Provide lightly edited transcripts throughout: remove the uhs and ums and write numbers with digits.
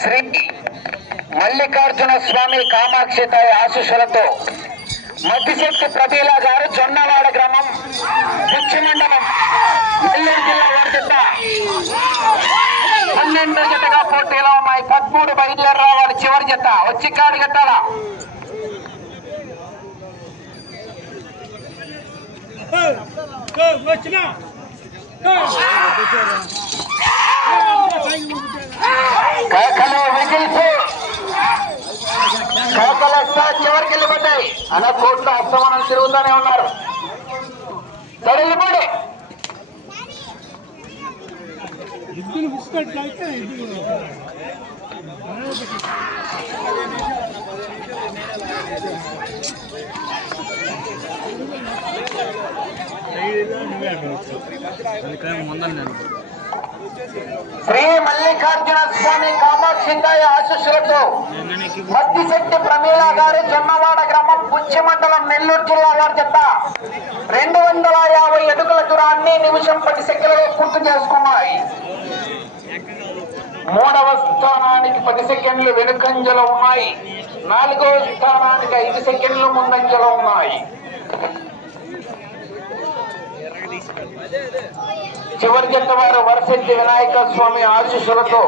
శ్రీ మల్లికార్జున స్వామి కామాక్షితాయి ఆశీస్సులతో మద్దిశెట్టి ప్రబీల గారు జొన్నవాడ గ్రామం పుచ్చి మండలం నెల్లూరు జిల్లా వారి జత 12 జతగా పోటీలో ఉన్నాయి. 13 బయలుదేరి రావాలి. చివరి జత వచ్చి కాడి కట్టాలా. కాకలు విజిల్స్ కాకలు వస్తా చివరికి వెళ్ళిపోతాయి. అలా కోట్ల అస్తమానం తిరుగుతూనే ఉన్నారు. వెళ్ళిపోయి శ్రీ మల్లికార్జున స్వామి కామాక్షితాయి ఆశీస్సులతో మద్దిశెట్టి ప్రమీల గారు జొన్నవాడ గ్రామం పుచ్చి మండలం నెల్లూరు జిల్లా వారి జత 250 అడుగుల దూరాన్ని నిమిషం 10 సెకండ్లలో పూర్తి చేసుకున్నాయి. 3వ స్థానానికి 10 సెకండ్లు వెనుకంజలో ఉన్నాయి. 4వ స్థానానికి 5 సెకండ్లు ముందంజలో ఉన్నాయి. చివరి జత వారు వరసిద్ధి వినాయక స్వామి ఆశీస్సులతో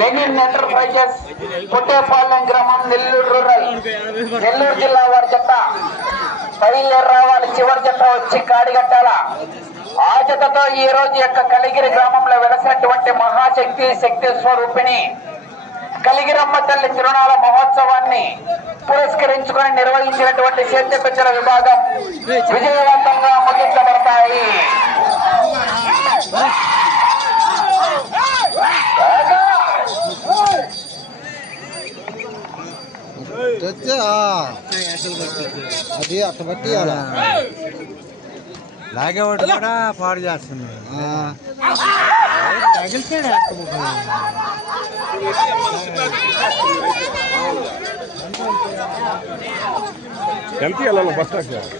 లెనిన్ ఎంటర్ప్రైజెస్ పుట్టేపాలెం గ్రామం నెల్లూరు రూరల్ నెల్లూరు జిల్లా వారి జత బయలుదేరి రావాలి. చివరి జత వచ్చి కాడిగట్టాల. ఆ జతతో ఈ రోజు యొక్క కలిగిరి గ్రామంలో వెలసినటువంటి మహాశక్తి శక్తి స్వరూపిణి కలిగిరమ్మ తల్లి తిరునాళ మహోత్సవాన్ని పురస్కరించుకొని నిర్వహించినటువంటి సేద్య పెంచల విభాగం విజయవంతంగా ముగించబడతాయి. అది అట్ట బట్టి లాగేవాడు కూడా పాడు చేస్తున్నాడు. తగిలిచాడు ఎంత వెళ్ళాలి బస్ స్టాప్